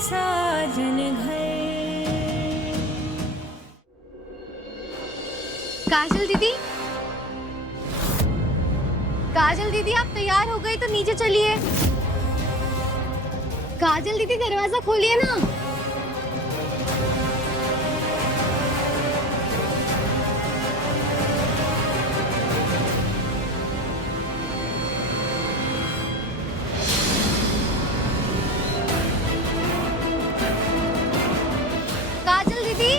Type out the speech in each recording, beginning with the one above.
साजन घर। काजल दीदी, काजल दीदी आप तैयार हो गए तो नीचे चलिए। काजल दीदी दरवाजा खोलिए ना। काजल दीदी,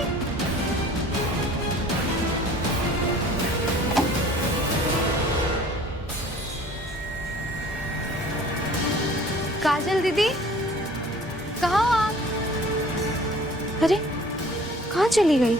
काजल दीदी कहाँ हो आप? अरे कहाँ चली गई?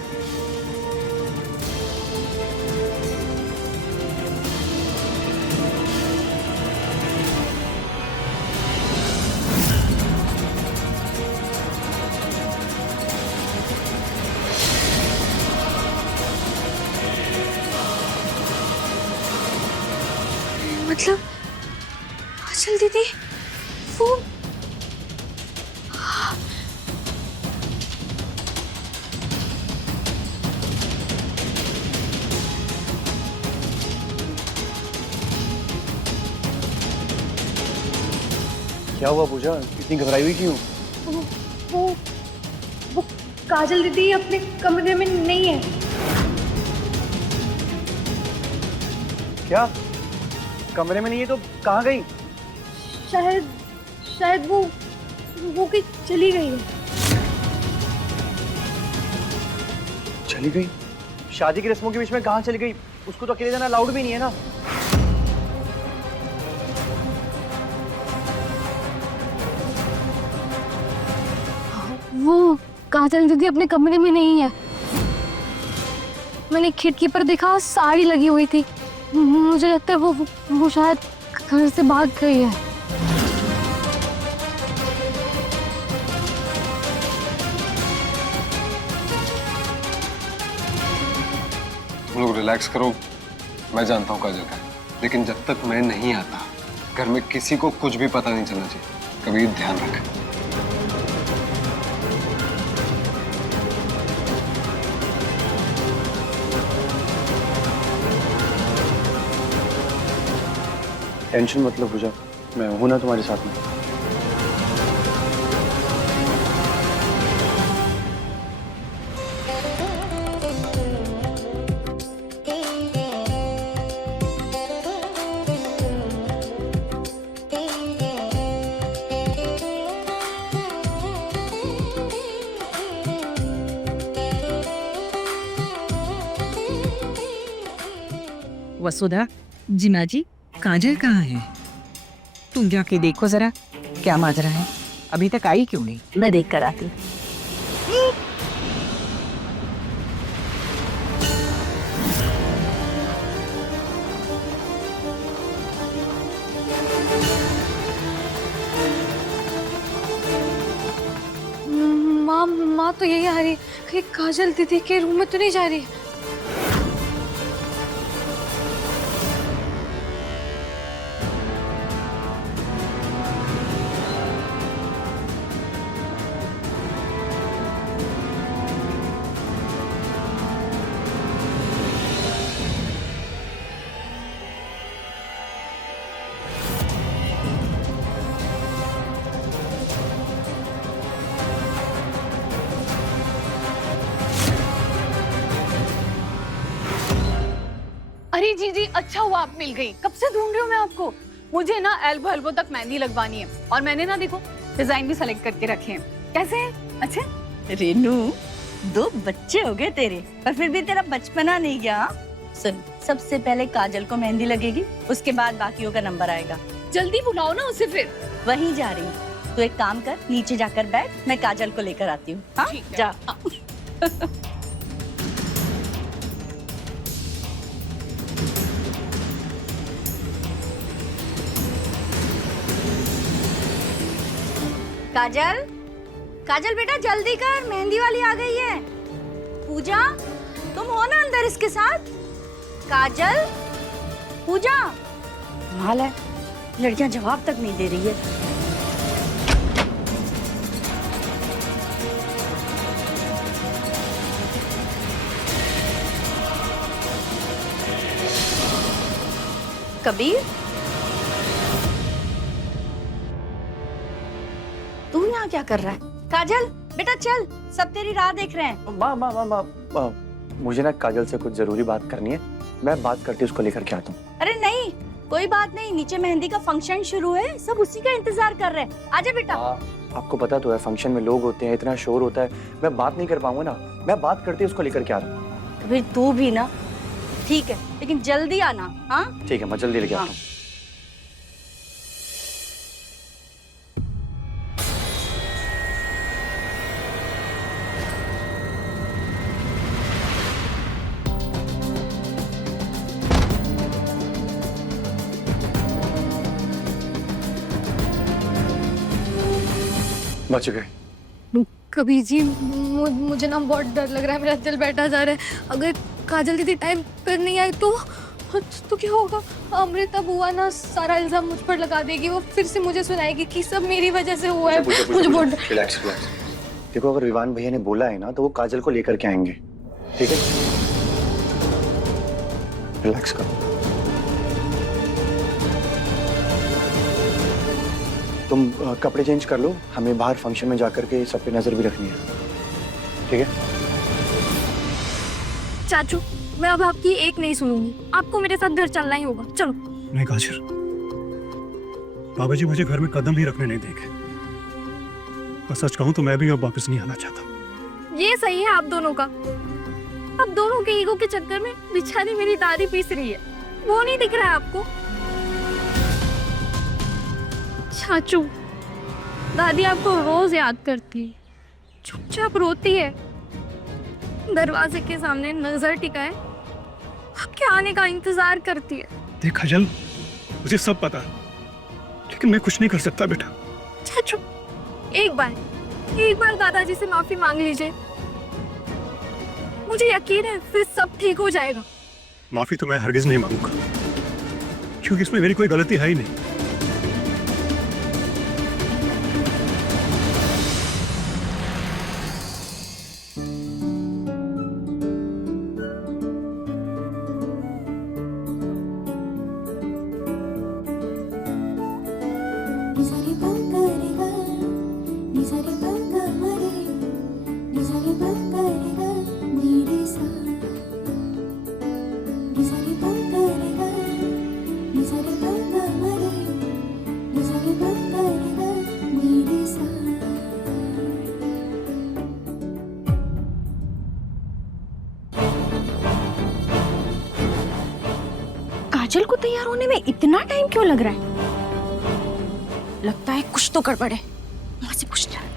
मतलब काजल दीदी वो क्या हुआ पूजा, इतनी घबराई हुई क्यों? वो वो वो काजल दीदी अपने कमरे में नहीं है। क्या कमरे में नहीं है तो कहाँ गई? शायद शायद वो कहीं चली गई है। चली गई? शादी की रस्मों के बीच में कहाँ चली गई? उसको तो अकेले जाना अलाउड भी नहीं है ना। वो काजल दीदी अपने कमरे में नहीं है। मैंने खिड़की पर देखा साड़ी लगी हुई थी। मुझे लगता है वो शायद घर से भाग गई है। तुम लोग रिलैक्स करो, मैं जानता हूँ काजल का, लेकिन जब तक मैं नहीं आता घर में किसी को कुछ भी पता नहीं चलना चाहिए। कभी ध्यान रख। टेंशन मत लो पूजा, मैं हूं ना तुम्हारे साथ में। वसुधा, जिमा जी, काजल कहाँ है? तुम जाके देखो जरा क्या माजरा है। अभी तक आई क्यों नहीं? मैं देख कर आती। माँ तो यही आ रही है। कहीं काजल दीदी के रूम में तो नहीं जा रही? अरे जी अच्छा हुआ आप मिल गई। कब से ढूंढ रही हूँ मैं आपको। मुझे ना एल्बो एल्बो तक मेहंदी लगवानी है और मैंने ना देखो डिजाइन भी सेलेक्ट करके रखे हैं। कैसे हैं? अच्छे? रेनू, 2 बच्चे हो गए तेरे, पर फिर भी तेरा बचपना नहीं गया। सुन, सबसे पहले काजल को मेहंदी लगेगी, उसके बाद बाकियों का नंबर आएगा। जल्दी बुलाओ ना उसे फिर। वहीं जा रही हूँ। तू एक काम कर, नीचे जाकर बैठ, मैं काजल को लेकर आती हूँ। हाँ, ठीक है। जा। काजल, काजल बेटा जल्दी कर, मेहंदी वाली आ गई है। पूजा, तुम हो ना अंदर इसके साथ? काजल, पूजा, कमाल है, लड़कियां जवाब तक नहीं दे रही है। कबीर, तू यहाँ क्या कर रहा है? काजल बेटा चल, सब तेरी राह देख रहे हैं। माँ माँ माँ माँ मुझे ना काजल से कुछ जरूरी बात करनी है, मैं बात करके उसको लेकर के आता हूँ। अरे नहीं, कोई बात नहीं, नीचे मेहंदी का फंक्शन शुरू है, सब उसी का इंतजार कर रहे हैं। आजा बेटा। आपको पता तो है फंक्शन में लोग होते हैं, इतना शोर होता है, मैं बात नहीं कर पाऊंगा ना, मैं बात करते उसको लेकर के आ रहा हूँ। फिर तू भी ना, ठीक है, लेकिन जल्दी आना। हाँ ठीक है, मैं जल्दी लेके आता हूँ। बच गए। कबीर जी मुझे ना बहुत डर लग रहा है, मेरा दिल बैठा जा रहा है। अगर काजल दीदी टाइम पर नहीं आई तो क्या होगा? अमृता बुआ ना सारा इल्जाम मुझ पर लगा देगी, वो फिर से मुझे सुनाएगी कि सब मेरी वजह से हुआ है। मुझे बहुत रिलैक्स। देखो अगर विवान भैया ने बोला है ना तो वो काजल को लेकर के आएंगे, ठीक है? रिलैक्स करो। तुम कपड़े चेंज कर लो, हमें बाहर फंक्शन में जाकर के सब पे नजर भी रखनी है, ठीक है? चाचू मैं अब आपकी एक नहीं सुनूंगी, आपको मेरे साथ घर चलना ही होगा। चलो। नहीं काजल, बाबा जी मुझे घर में कदम ही रखने नहीं देंगे। और सच कहूं तो मैं भी अब वापस नहीं आना चाहता। ये सही है आप दोनों का, अब दोनों के ईगो के चक्कर में बेचारी मेरी दादी पीस रही है, वो नहीं दिख रहा है आपको? चाचू दादी आपको रोज याद करती है, चुपचाप रोती है, दरवाजे के सामने नजर टिकाए आपके आने का इंतजार करती है। देख काजल, मुझे सब पता है, लेकिन मैं कुछ नहीं कर सकता बेटा। चाचू एक बार दादाजी से माफी मांग लीजिए, मुझे यकीन है फिर सब ठीक हो जाएगा। माफी तो मैं हरगिज नहीं मांगूंगा, क्योंकि इसमें मेरी कोई गलती है ही नहीं। काजल को तैयार होने में इतना टाइम क्यों लग रहा है? लगता है कुछ तो गड़बड़ है, माँ से पूछना है।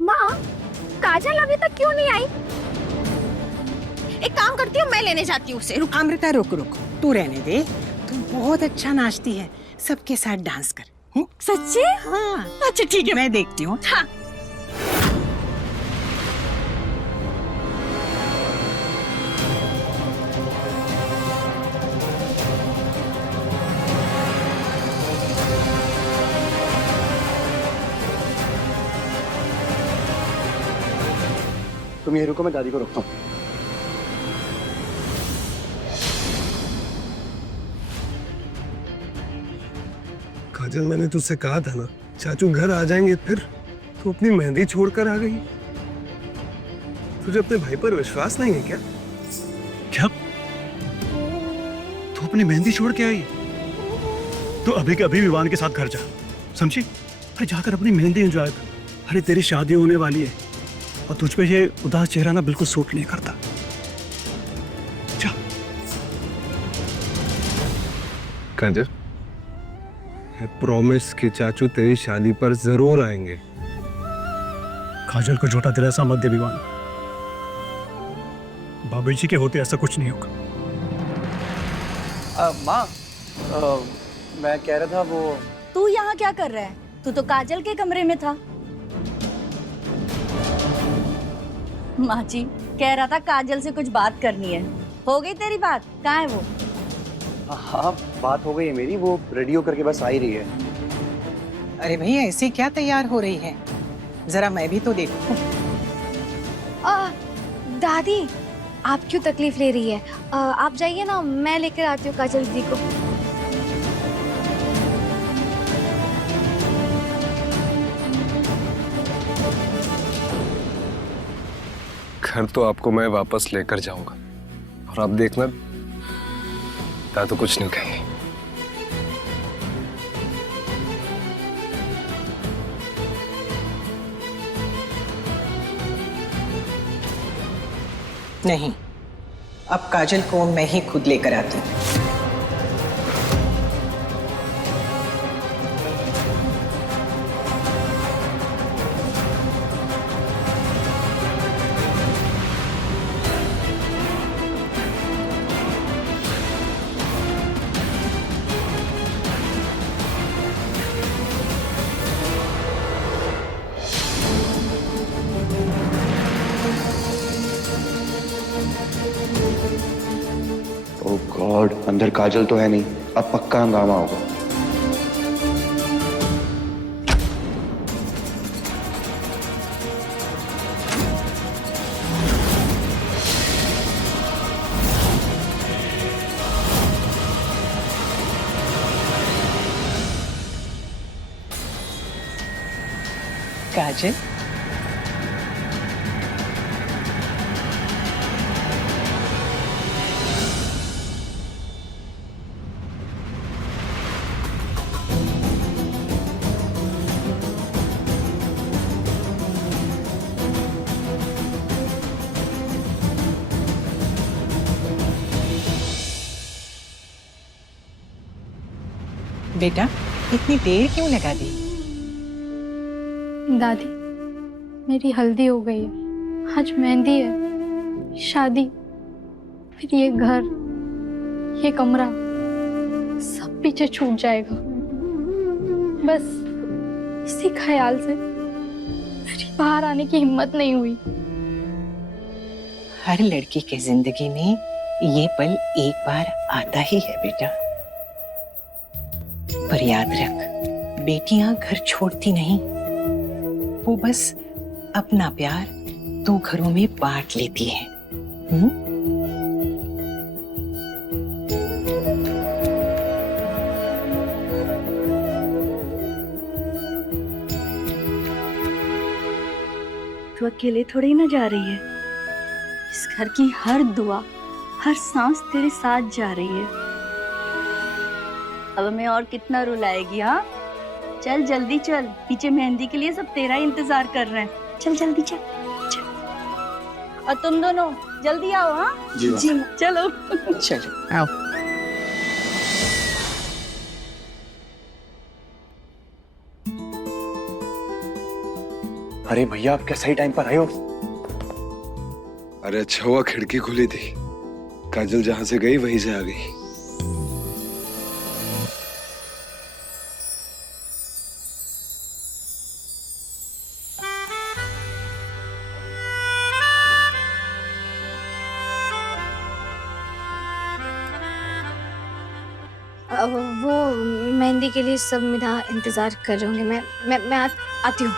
माँ काजल अभी तक क्यों नहीं आई? एक काम करती हूँ, मैं लेने जाती हूँ उसे। रुक अमृता, रुक रुक, तू रहने दे, तू बहुत अच्छा नाचती है, सबके साथ डांस कर। सच्ची? हाँ अच्छा ठीक है, मैं देखती हूँ। हाँ। तुम ये रुको, मैं दादी को रोकता हूँ। काजल मैंने तुझसे कहा था ना चाचू घर आ जाएंगे, फिर तू अपनी मेहंदी छोड़कर आ गई। तुझे अपने भाई पर विश्वास नहीं है क्या? क्या तू अपनी मेहंदी छोड़ के आई? तो अभी के अभी विवान के साथ घर जा, समझी? अरे जाकर अपनी मेहंदी एंजॉय कर। अरे तेरी शादी होने वाली है और तुझ पे ये उदास चेहरा ना बिल्कुल सूट नहीं करता। जा। काजल, प्रॉमिस कि चाचू तेरी शादी पर जरूर आएंगे। काजल को झूठा दिलासा मत दे विवान, बाबू जी के होते ऐसा कुछ नहीं होगा। माँ मैं कह रहा था वो तू यहाँ क्या कर रहा है? तू तो काजल के कमरे में था। माँ जी कह रहा था काजल से कुछ बात करनी है। हो गई तेरी बात? कहाँ है वो? हाँ बात हो गई है मेरी, वो रेडी होकर के बस आ ही रही है। अरे भैया ऐसे क्या तैयार हो रही है, जरा मैं भी तो देखूं। दादी आप क्यों तकलीफ ले रही है? आप जाइए ना, मैं लेकर आती हूँ काजल दीदी को। घर तो आपको मैं वापस लेकर जाऊंगा और आप देखना मैं तो कुछ नहीं कहेंगे। नहीं, अब काजल को मैं ही खुद लेकर आती हूँ। ओह गॉड, अंदर काजल तो है नहीं, अब पक्का हंगामा होगा। काजल, बेटा इतनी देर क्यों लगा दी? दादी, मेरी हल्दी हो गई है, आज मेहंदी है, शादी, फिर ये घर, ये कमरा, सब पीछे छूट जाएगा। बस इसी ख्याल से मेरी बाहर आने की हिम्मत नहीं हुई। हर लड़की के जिंदगी में ये पल एक बार आता ही है बेटा, पर याद रख, बेटियां घर छोड़ती नहीं, वो बस अपना प्यार दो घरों में बांट लेती है। तू अकेले थोड़ी ना जा रही है, इस घर की हर दुआ, हर सांस तेरे साथ जा रही है। अब हमें और कितना रुलाएगी? हाँ, चल जल्दी चल, पीछे मेहंदी के लिए सब तेरा ही इंतजार कर रहे हैं। चल जल्दी चल, चल। और तुम दोनों जल्दी आओ। हाँ जी जी, चलो चलो आओ। अरे भैया, आप क्या सही टाइम पर आए हो? अरे अच्छा हुआ खिड़की खुली थी, काजल जहां से गई वहीं से आ गई। अब वो मेहंदी के लिए सब मेरा इंतजार कर रहे होंगे। मैं आती हूँ।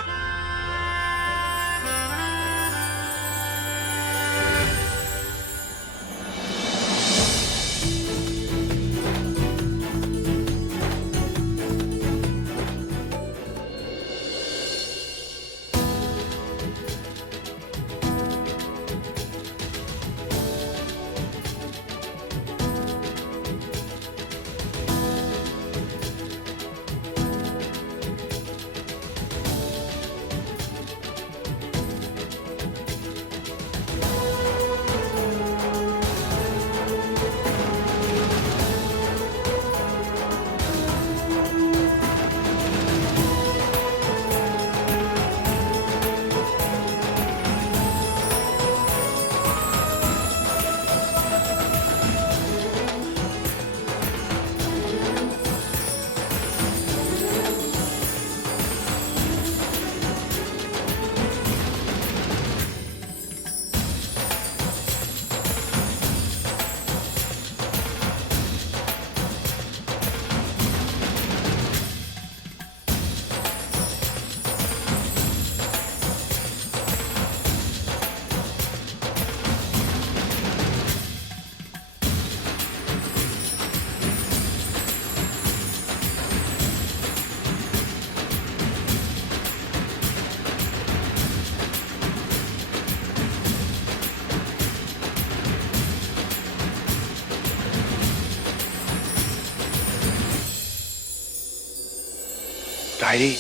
डायरी,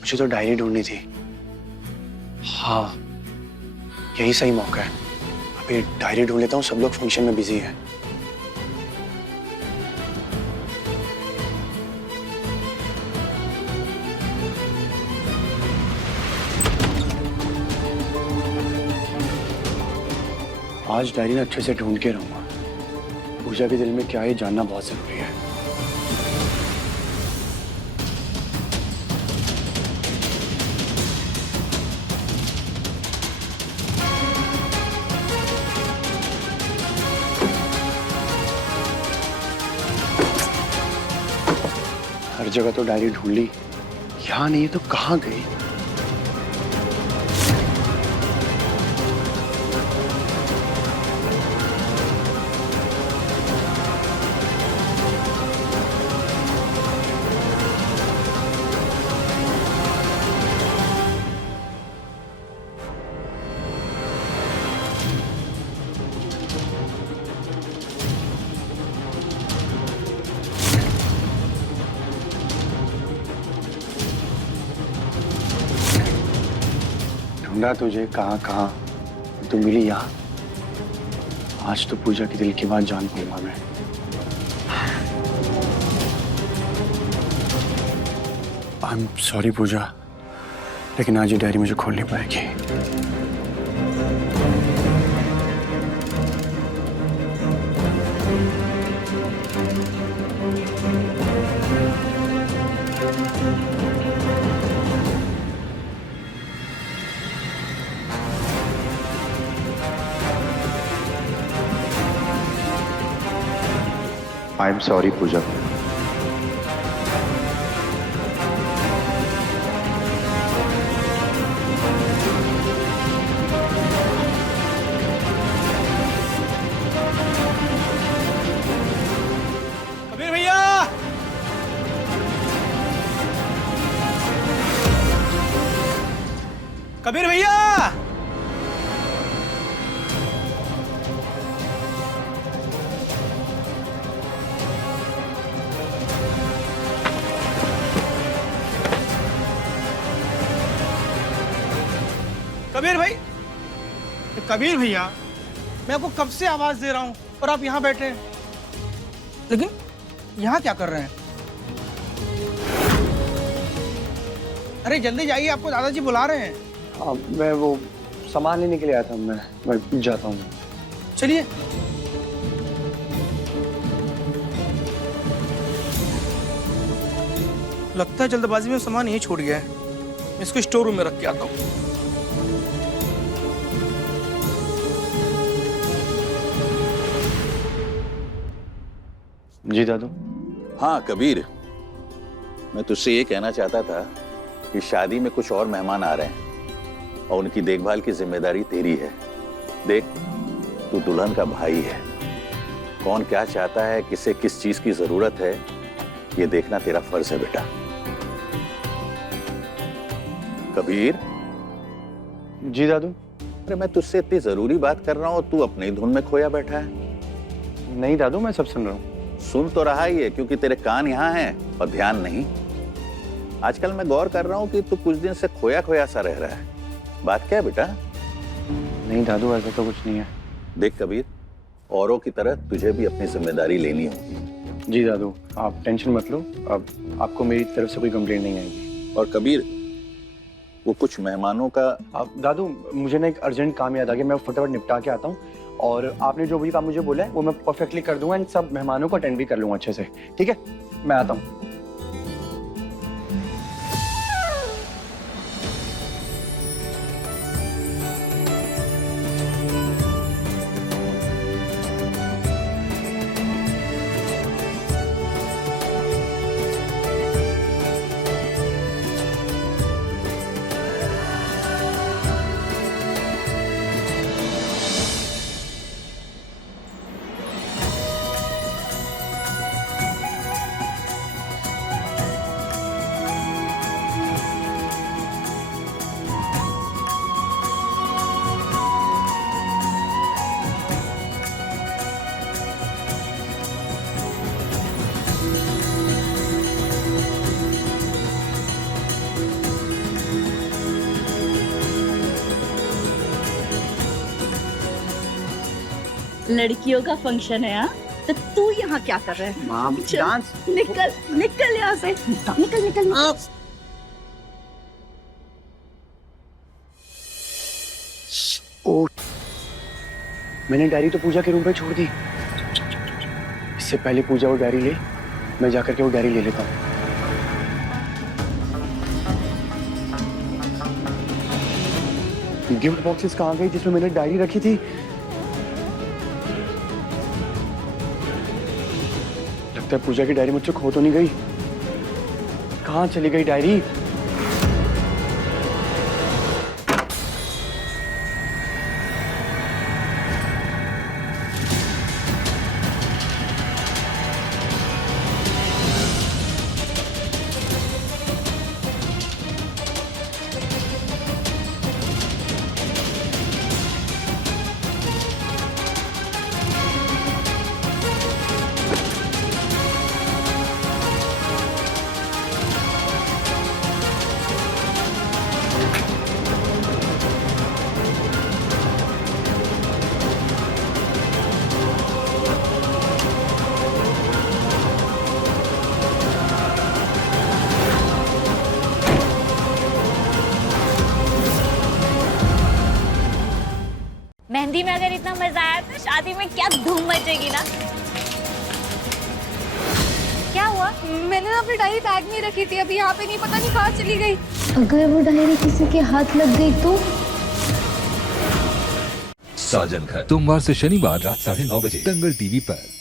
मुझे तो डायरी ढूंढनी थी। हाँ, यही सही मौका है। अभी डायरी ढूंढ लेता हूँ, सब लोग फंक्शन में बिजी हैं। आज डायरी ना अच्छे से ढूंढ के रहूंगा। पूजा के दिल में क्या है जानना बहुत जरूरी है। हर जगह तो डायरी ढूंढ ली, यहाँ नहीं है तो कहाँ गई? ढूंढा तुझे कहाँ कहाँ, तू मिली यहाँ। आज तो पूजा के दिल की बात जान पाऊंगा मैं। आई एम सॉरी पूजा, लेकिन आज ये डायरी मुझे खोलनी पड़ेगी। आई एम सॉरी पूजा। कबीर भैया, कबीर भैया, कबीर भाई, कबीर भैया, मैं आपको कब से आवाज दे रहा हूँ और आप यहाँ बैठे हैं, लेकिन यहाँ क्या कर रहे हैं? अरे जल्दी जाइए, आपको दादाजी बुला रहे हैं। हाँ, मैं वो सामान लेने के लिए आया था। मैं जाता हूँ। चलिए। लगता है जल्दबाजी में सामान यहीं छूट गया है। मैं इसको स्टोर रूम में रख के आता हूँ। जी दादू। हाँ कबीर, मैं तुझसे ये कहना चाहता था कि शादी में कुछ और मेहमान आ रहे हैं और उनकी देखभाल की जिम्मेदारी तेरी है। देख, तू दुल्हन का भाई है। कौन क्या चाहता है, किसे किस चीज की जरूरत है, ये देखना तेरा फर्ज है बेटा। कबीर। जी दादू। अरे मैं तुझसे इतनी जरूरी बात कर रहा हूँ, तू अपने ही धुन में खोया बैठा है। नहीं दादू, मैं सब सुन रहा हूँ। सुन तो रहा ही है क्योंकि तेरे कान यहाँ हैं और ध्यान नहीं। आजकल मैं गौर कर रहा हूँ कि तू कुछ दिन से खोया खोया सा रह रहा है। बात क्या है बेटा? नहीं दादू, ऐसा तो कुछ नहीं है। देख कबीर, औरों की तरह तुझे भी अपनी जिम्मेदारी लेनी होगी। जी दादू, आप टेंशन मत लो। अब आपको मेरी तरफ से कोई कंप्लेंट नहीं आएगी। और कबीर, वो कुछ मेहमानों का। अब दादू, मुझे ना एक अर्जेंट काम याद आ गया, मैं फटाफट निपटा के आता हूँ। और आपने जो भी काम मुझे बोला है वो मैं परफेक्टली कर दूंगा। इन सब मेहमानों को अटेंड भी कर लूंगा अच्छे से। ठीक है, मैं आता हूँ। लड़कियों का फंक्शन है। हाँ, तो तू यहाँ क्या कर रहा है? माम चल, डांस निकल निकल यहाँ से, निकल निकल, निकल। ओ, मैंने डायरी तो पूजा के रूम पे छोड़ दी। इससे पहले पूजा वो डायरी ले, मैं जाकर के वो डायरी ले लेता हूँ। गिफ्ट बॉक्सेस कहाँ गई जिसमें मैंने डायरी रखी थी? लगता है पूजा की डायरी मुझसे खो तो नहीं गई। कहाँ चली गई डायरी? मेहंदी में अगर इतना मजा आया तो शादी में क्या धूम मचेगी ना। क्या हुआ? मैंने ना अपनी डायरी बैग में रखी थी, अभी यहाँ पे नहीं, पता नहीं कहाँ चली गई। अगर वो डायरी किसी के हाथ लग गई तो? साजन घर सोमवार से शनिवार रात 9:30 बजे दंगल टीवी पर।